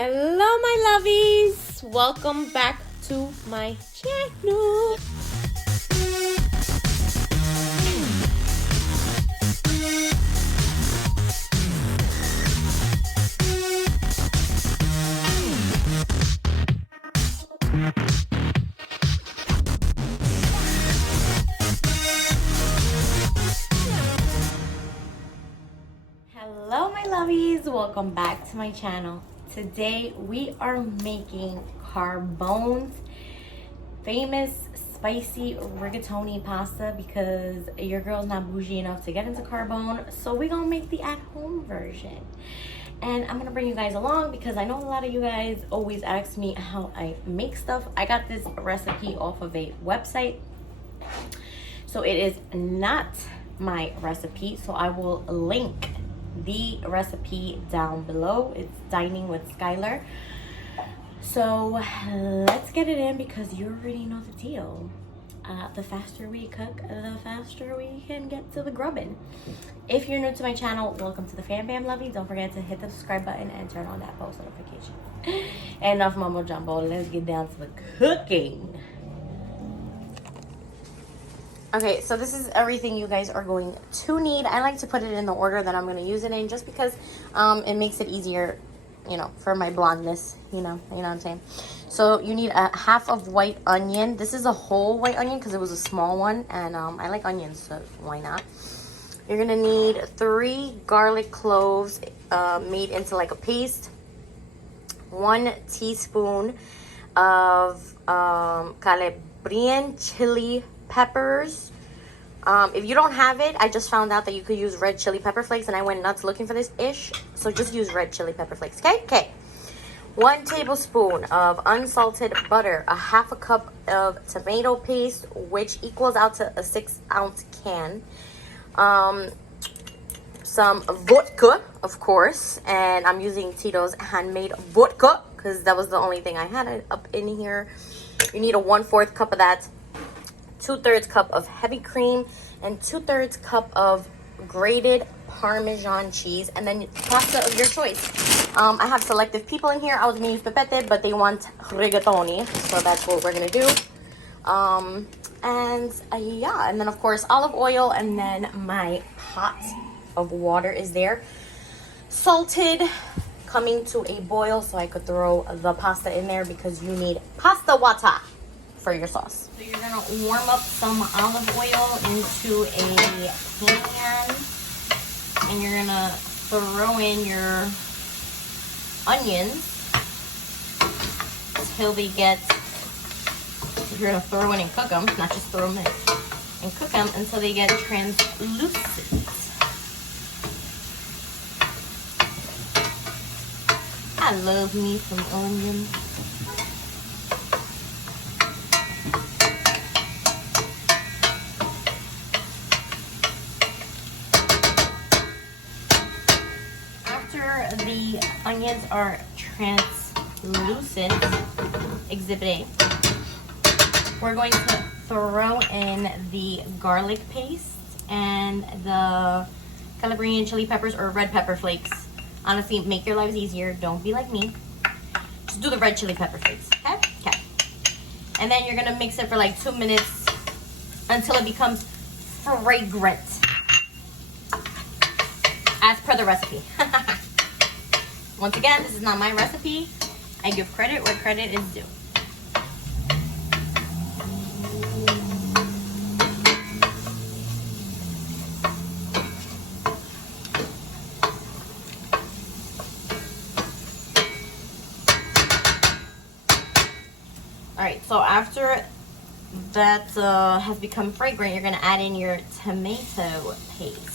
Hello my lovies, welcome back to my channel. Hello my lovies, welcome back to my channel. Today we are making Carbone's famous spicy rigatoni pasta because your girl's not bougie enough to get into Carbone, so we're gonna make the at-home version. And I'm gonna bring you guys along because I know a lot of you guys always ask me how I make stuff. I got this recipe off of a website, so it is not my recipe, so I will link the recipe down below. It's Dining with Skylar. So let's get it in because you already know the deal. The faster we cook, the faster we can get to the grubbing. If you're new to my channel, welcome to the Fam Bam Lovey. Don't forget to hit the subscribe button and turn on that post notification. Enough mumbo jumbo, let's get down to the cooking. Okay, so this is everything you guys are going to need. I like to put it in the order that I'm going to use it in just because it makes it easier, you know, for my blondness, you know what I'm saying? So you need a half of white onion. This is a whole white onion because it was a small one, and I like onions, so why not? You're going to need 3 garlic cloves made into like a paste, 1 teaspoon of Calabrian chili peppers. If you don't have it, I just found out that you could use red chili pepper flakes, and I went nuts looking for this ish, so just use red chili pepper flakes. Okay. 1 tablespoon of unsalted butter, a half a cup of tomato paste, which equals out to a 6-ounce can, some vodka, of course, and I'm using Tito's handmade vodka because that was the only thing I had up in here. You need a 1/4 cup of that, 2/3 cup of heavy cream, and 2/3 cup of grated Parmesan cheese, and then pasta of your choice. I have selective people in here. I was gonna use pepete, but they want rigatoni, so that's what we're gonna do. Yeah, and then of course olive oil, and then my pot of water is there, salted, coming to a boil, so I could throw the pasta in there because you need pasta water for your sauce. So you're gonna warm up some olive oil into a pan, and you're gonna throw in your onions till they get, you're gonna throw in and cook them, not just throw them in, and cook them until they get translucent. I love me some onions. The onions are translucent, exhibit A, we're going to throw in the garlic paste and the Calabrian chili peppers or red pepper flakes. Honestly, make your lives easier. Don't be like me. Just do the red chili pepper flakes, okay? Okay. And then you're going to mix it for like 2 minutes until it becomes fragrant, as per the recipe. Once again, this is not my recipe. I give credit where credit is due. Alright, so after that has become fragrant, you're going to add in your tomato paste.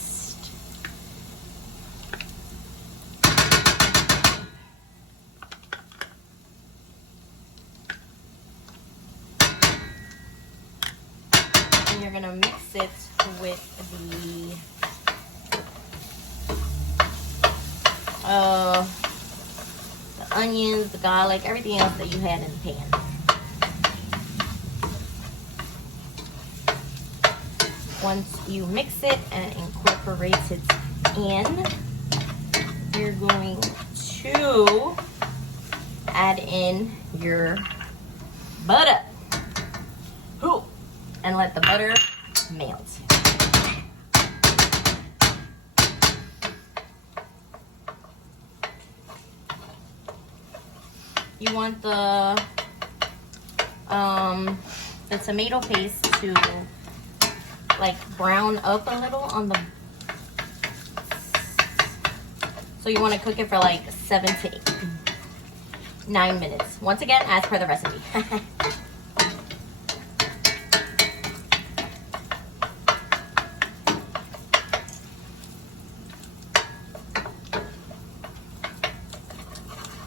You're gonna mix it with the onions, the garlic, everything else that you had in the pan. Once you mix it and incorporate it in, you're going to add in your butter. And let the butter melt. You want the tomato paste to like brown up a little on the, so you want to cook it for like 7 to 9 minutes. Once again, as per the recipe.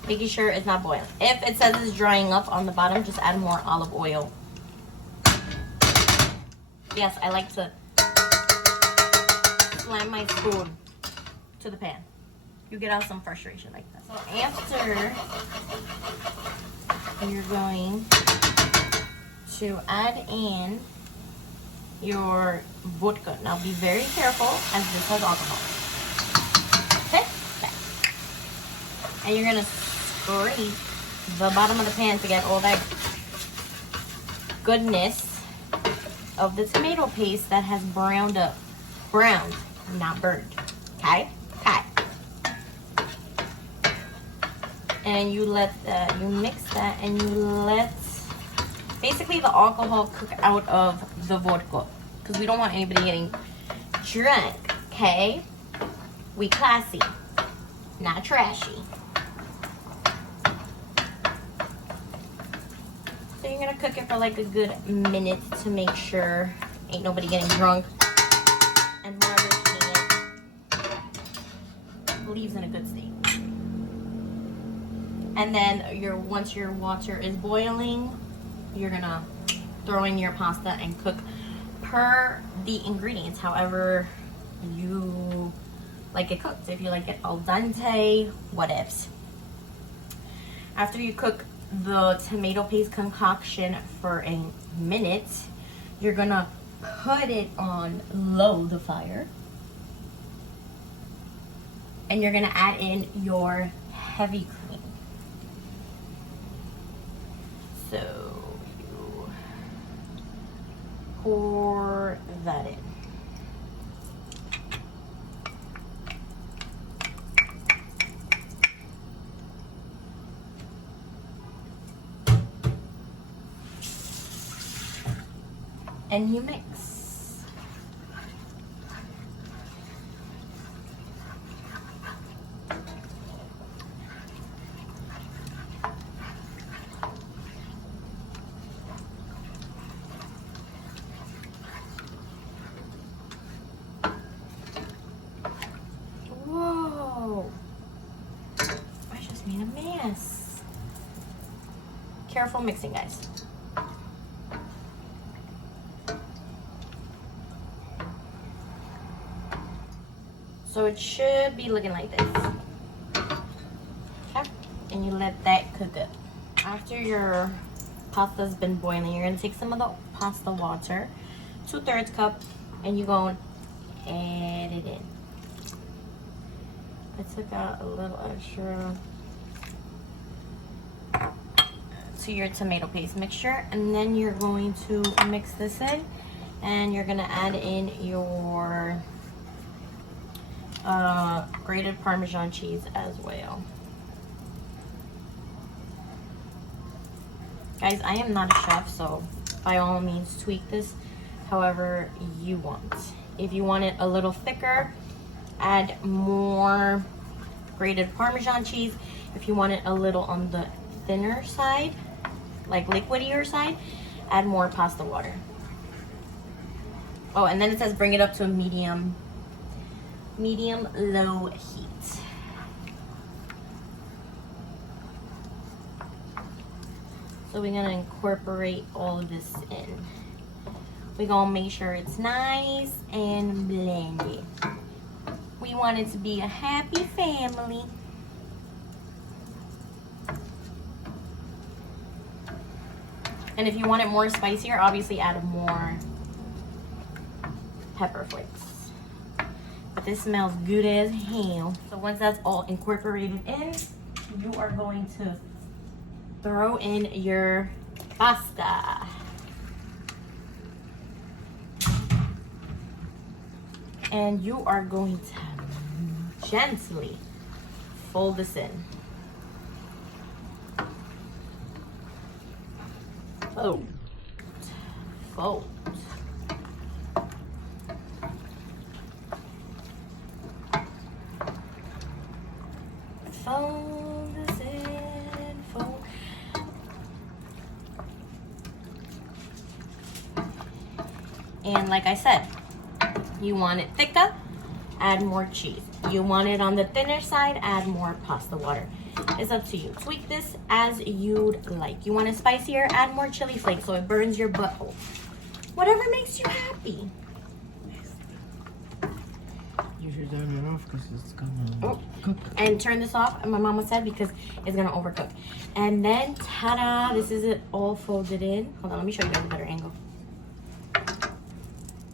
Making sure it's not boiling. If it says it's drying up on the bottom, just add more olive oil. Yes, I like to slam my spoon to the pan. You get out some frustration like that. So after, you're going to add in your vodka. Now be very careful, as this has alcohol. Okay? And you're gonna scrape the bottom of the pan to get all that goodness of the tomato paste that has browned up. Browned, not burned. Okay? Okay. And you let that, you mix that, and you let basically the alcohol cook out of the vodka, because we don't want anybody getting drunk. Okay? We classy, not trashy. So you're gonna cook it for like a good minute to make sure ain't nobody getting drunk, and whoever's eating it leaves in a good state. And then once your water is boiling, you're gonna throw in your pasta and cook per the ingredients, however you like it cooked. If you like it al dente, whatevs. After you cook the tomato paste concoction for a minute, you're gonna put it on low the fire, and you're gonna add in your heavy cream. So you pour that in. And you mix. Whoa! I just made a mess. Careful mixing, guys. So it should be looking like this. Okay? And you let that cook up. After your pasta's been boiling, you're gonna take some of the pasta water, 2/3 cup, and you're gonna add it in. I took out a little extra to your tomato paste mixture, and then you're going to mix this in, and you're gonna add in your grated Parmesan cheese as well. Guys, I am not a chef, so by all means tweak this however you want. If you want it a little thicker, add more grated Parmesan cheese. If you want it a little on the thinner side, like liquidier side, add more pasta water. Oh, and then it says bring it up to a medium low heat. So we're gonna incorporate all of this in. We're gonna make sure it's nice and blended. We want it to be a happy family. And if you want it more spicier, obviously add more pepper flakes. But this smells good as hell. So once that's all incorporated in, you are going to throw in your pasta. And you are going to gently fold this in. Fold. Fold. Fold this in. Fold. And like I said, you want it thicker, add more cheese. You want it on the thinner side, add more pasta water. It's up to you. Tweak this as you'd like. You want it spicier, add more chili flakes so it burns your butthole. Whatever makes you happy. You should turn it off because it's gonna cook. And turn this off, my mama said, because it's gonna overcook. And then, ta-da, this is it all folded in. Hold on, let me show you guys a better angle.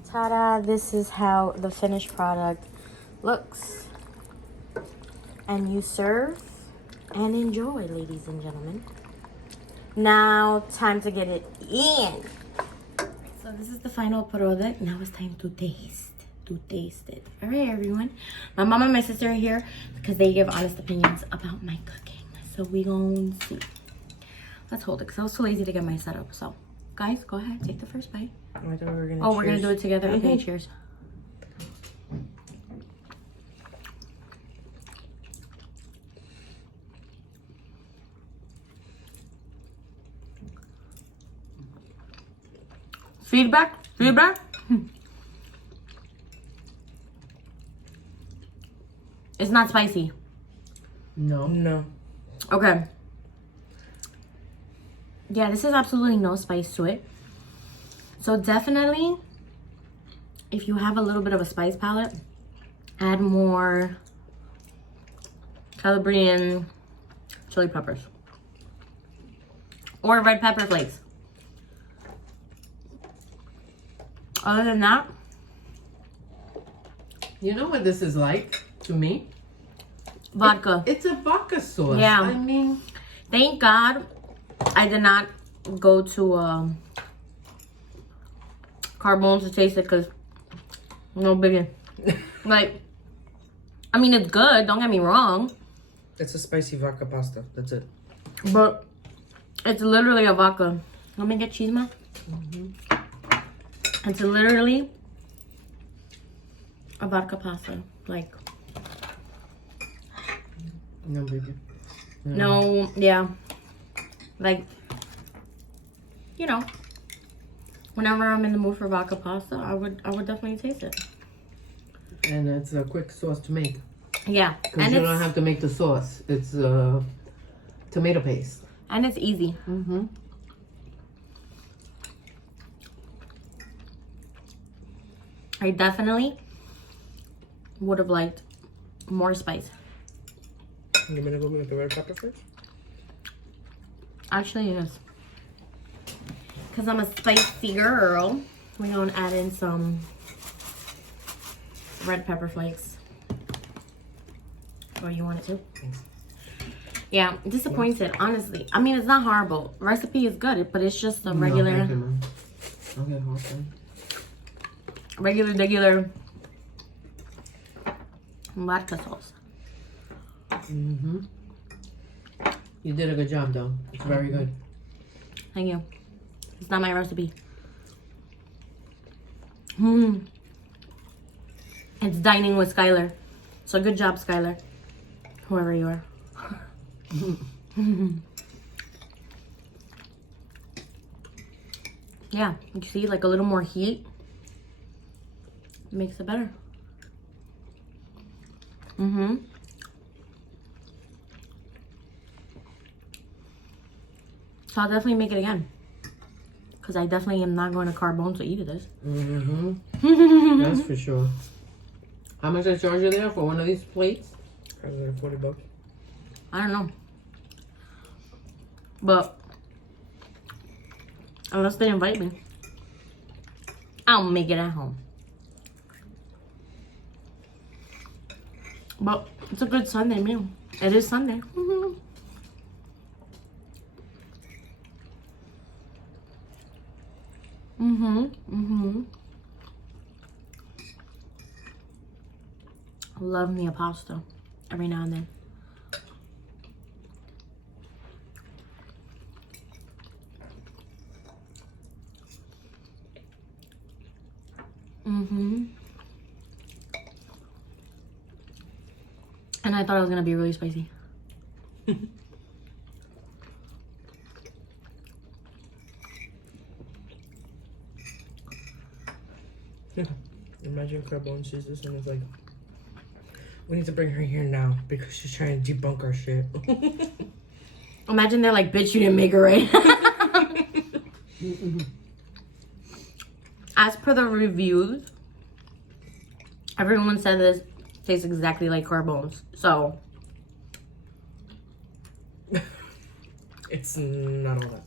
Ta-da, this is how the finished product looks. And you serve and enjoy, ladies and gentlemen. Now, time to get it in. So this is the final product. Now it's time to taste. It. All right, everyone. My mom and my sister are here because they give honest opinions about my cooking. So we gonna see. Let's hold it because I was too lazy to get my setup. So, guys, go ahead, take the first bite. I thought we were gonna. Oh, we're gonna do it together. Okay, cheers. Feedback. It's not spicy. No. Okay. Yeah, this is absolutely no spice to it. So definitely, if you have a little bit of a spice palette, add more Calabrian chili peppers. Or red pepper flakes. Other than that, You know what this is like to me? vodka. It's a vodka sauce. Yeah. I mean, Thank God I did not go to Carbone to taste it because no biggie. Like, I mean, it's good. Don't get me wrong. It's a spicy vodka pasta. That's it. But it's literally a vodka. Let me get cheese, ma. It's literally a vodka pasta. Like, no baby. no, yeah. Like, you know, whenever I'm in the mood for vodka pasta, I would definitely taste it. And it's a quick sauce to make. Yeah. Because you don't have to make the sauce. It's tomato paste. And it's easy. I definitely would have liked more spice. You gonna go with the red pepper first? Actually, yes. Because I'm a spicy girl, we're going to add in some red pepper flakes. Oh, you want it too? Thanks. Yeah, disappointed, honestly. I mean, it's not horrible. Recipe is good, but it's just a regular... No, thank you, Mom. Okay, awesome. regular vodka sauce. You did a good job, though. It's very good. Thank you. It's not my recipe. It's dining with Skylar. So good job, Skylar. Whoever you are. Yeah, you see, like a little more heat makes it better. So I'll definitely make it again. Because I definitely am not going to Carbone to eat this. That's for sure. How much I charge you there for one of these plates? $40. I don't know. But unless they invite me, I'll make it at home. But it's a good Sunday meal. It is Sunday. Love me a pasta every now and then. And I thought it was gonna be really spicy. Imagine Carbone sees this and it's like, we need to bring her here now because she's trying to debunk our shit. Imagine they're like, bitch, you didn't make it right. As per the reviews, everyone said this tastes exactly like Carbone's. So it's not all that.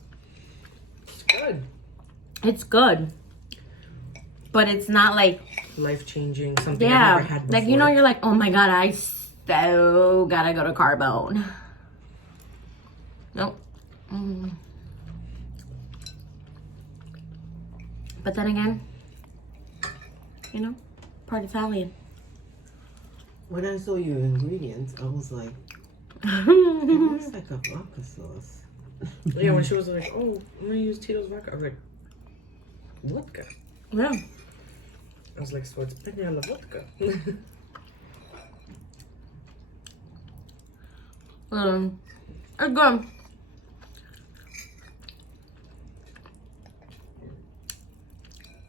It's good. It's good. But it's not like Life-changing, something yeah, I've never had before. like, you know, you're like, oh my god, I so gotta go to Carbone. Nope. But then again, you know, part Italian. When I saw your ingredients, I was like, it looks like a vodka sauce. Yeah, when she was like, oh, I'm gonna use Tito's vodka, I was like, vodka? Yeah. I was like, so it's pina alla vodka. It's good.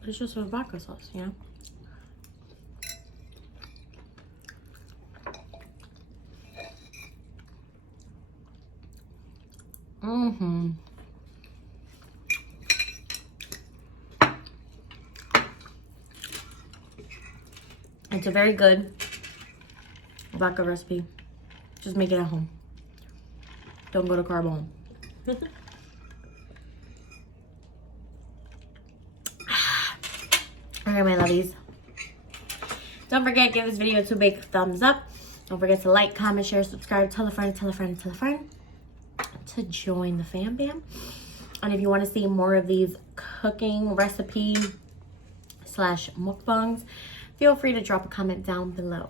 It's just a vodka sauce, you know? It's a very good vodka recipe. Just make it at home. Don't go to Carbone. Alright, my lovies. Don't forget, give this video a big thumbs up. Don't forget to like, comment, share, subscribe, tell a friend, tell a friend, tell a friend to join the fam bam. And if you want to see more of these cooking recipe / mukbangs, feel free to drop a comment down below.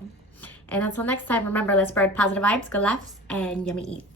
And until next time, remember, let's spread positive vibes, good laughs, and yummy eats.